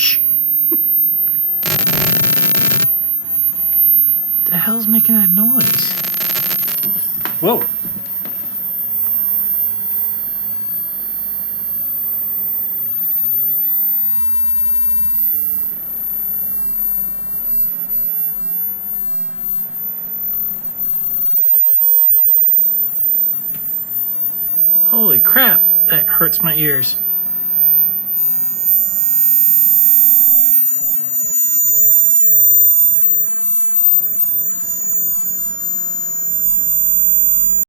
Shh. The hell's making that noise? Whoa. Holy crap, that hurts my ears.